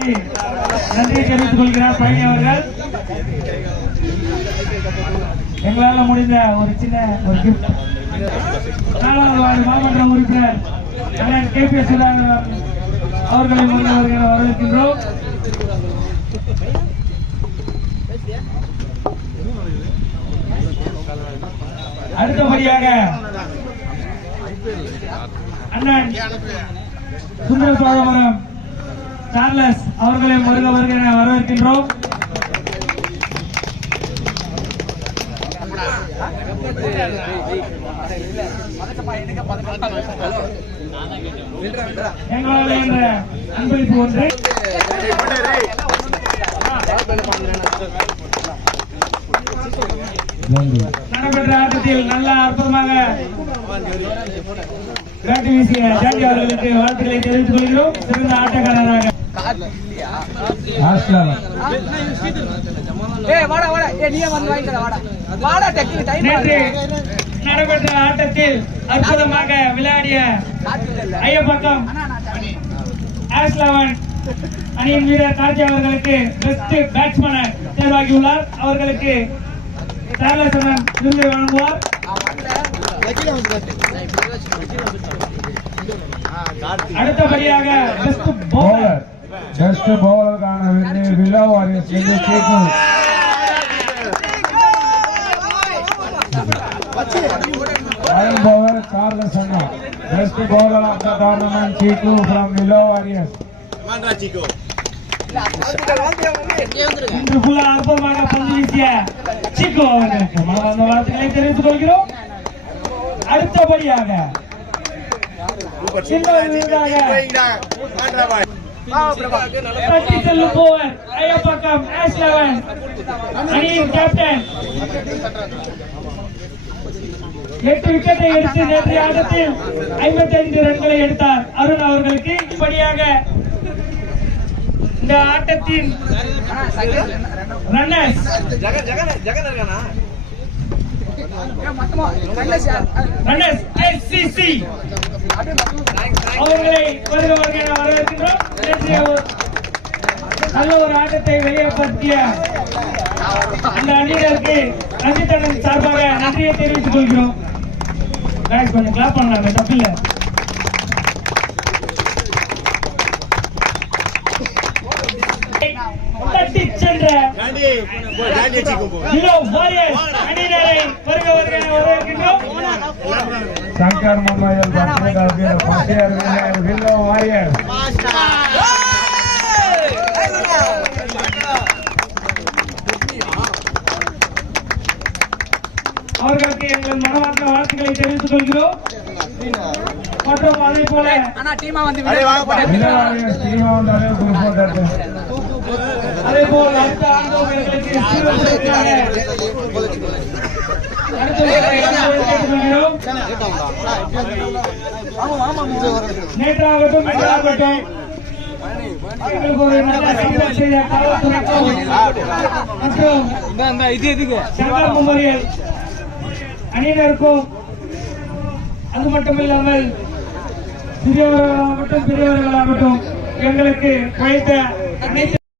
அவர்களுக்கு நன்றியை தெரிவித்துக் கொள்கிறார் பழனி அவர்கள். எங்களால் முடிந்த ஒரு சின்ன ஒரு கிஃப்ட் 4வது வார்டு மாமன்ற உறுப்பினர் அண்ணன் KPS சுதாகர் அவர்களை வரவேற்கின்றோம். அடுத்தபடியாக அண்ணன் சுந்தர சோழபுரம் சார்லஸ் அவர்களை வரவேற்கின்றோம். எங்களால் என்ற அன்பளிப்பு ஒன்று நடைபெற்ற ஆட்டத்தில் நல்ல அற்புதமாக பேட்டு வீசிய ஜாண்டி அவர்களுக்கு வாழ்த்துக்களை தெரிவித்துக் கொள்கிறோம். சிறந்த ஆட்டக்காரராக நடைபெற்ற ஆட்டத்தில் அற்புதமாக விளையாடிய ஐயப்பக்கம் ஆஸ்11 அணியின் வீரர் கார்த்தி அவர்களுக்கு பெஸ்ட் பேட்ஸ்மேன் தேர்வாகியுள்ளார். அவர்களுக்கு சார்லசன் விருது வழங்குவார். அடுத்தபடியாக பெஸ்ட் பவுலருக்கான விருது willow warriors bowler Carlos Anna, best bowler of the tournament Chico from Willow Warriors. Chico. இன்று புள்ள அற்புதமாக பந்து வீசிய சிக்கோ அவர்களுக்கு மனமார்ந்த வாழ்த்துக்களை தெரிவித்துக் கொள்கிறோம். அடுத்தபடியாக தட்டி செல்லும் போவர் ஐயப்பக்கம் ஆஸ்11 அணியின் கேப்டன் 8 விக்கெட்டை எடுத்து நேற்றைய ஆட்டத்தில் 55 ரன்களை எடுத்தார் அருண் அவர்களுக்கு. இப்படியாக இந்த ஆட்டத்தின் ரன்னர்ஸ் SCC அவர்களை வரவேற்கின்றோம். நல்ல ஒரு ஆட்டத்தை வெளியேற்றிய அந்த அணியினருக்கு ரஞ்சித்தண்ணன் சார்பாக நன்றியை தெரிவித்துக் கொள்கிறோம். கொஞ்சம் கிளாப் பண்ணலாமே, தப்பில்லை. தட்டி சென்ற அணியினரை வரவேற்கின்றோம். சங்கர் மும்மையில் வில்லோ வாரியர் அவர்களுக்கு எங்கள் மனமார்ந்த வாழ்த்துக்களை தெரிவித்துக் கொள்கிறோம். மற்றும் அதே போல அதே போல் அடுத்த ஆண்டவர்களுக்கு நேற்றாகட்டும் எங்களுக்கு ஒரு நல்ல சம்பளம் செய்த காவல்துறைக்கும் மற்றும் சங்கர் மெமோரியல் அணியினருக்கும் அது மட்டுமில்லாமல் சிறியவர்களாகட்டும் பெரியவர்களாகட்டும் எங்களுக்கு கிடைத்த அனைத்து